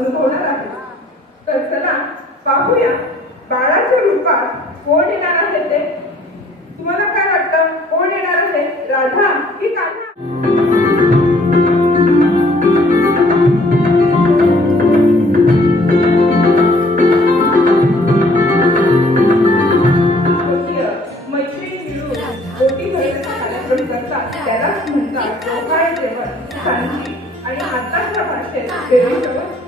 अनुभवणार आहे। तर चला पाहूया बाळाच्या रूपात कोण येणार आहे ते। तुम्हाला काय वाटतं कोण येणार आहे, राधा की कान्हा? त्यालाच म्हणतात डोहाळे जेवण, सांजी आणि आताच्या भाषेत देवीसोबत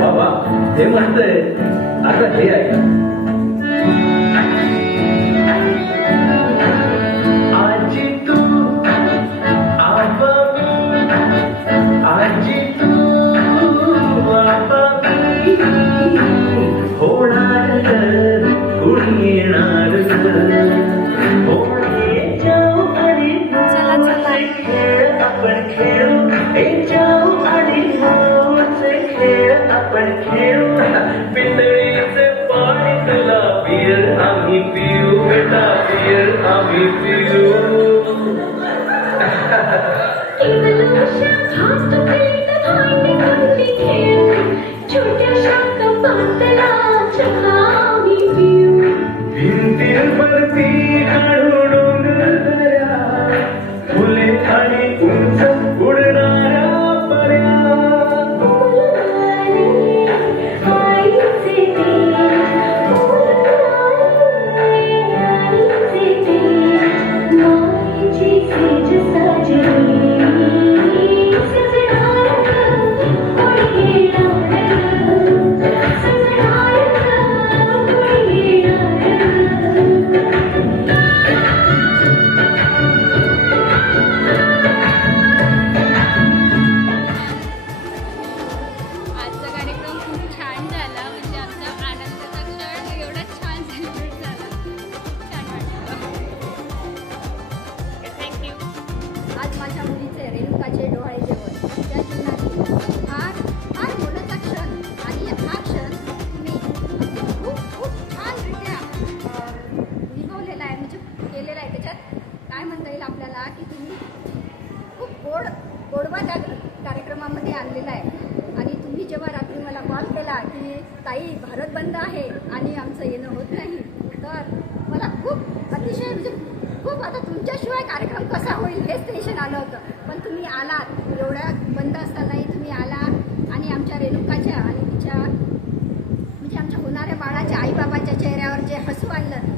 बाबा हे म्हणतंय आता हे ऐका। आजी तू आबा आजी तू आबा होणार कुणी येणार होणे जाऊ आणि खेळ आपण खेळू जाऊ आणि खेळ आपण खेळू पितळीचे पाणी तुला पियर आम्ही पिऊ बेटा पियर आम्ही पिऊ भिंतीवरती काढू डोंगऱ्या फुले आणि उंच उडणाऱ्या पर्या कार्यक्रमामध्ये आणलेला आहे. आणि तुम्ही जेव्हा रात्री मला कॉल केला की ताई भारत बंद आहे आणि आमचं येणं होत नाही, तर मला खूप अतिशय म्हणजे खूप आता तुमच्याशिवाय कार्यक्रम कसा होईल हेच टेन्शन आलं होतं. पण तुम्ही आलात, एवढ्या बंद असतानाही तुम्ही आला आणि आमच्या रेणुकाच्या आणि तिच्या म्हणजे आमच्या होणाऱ्या बाळाच्या आईबाबाच्या चेहऱ्यावर जे हसू आणलं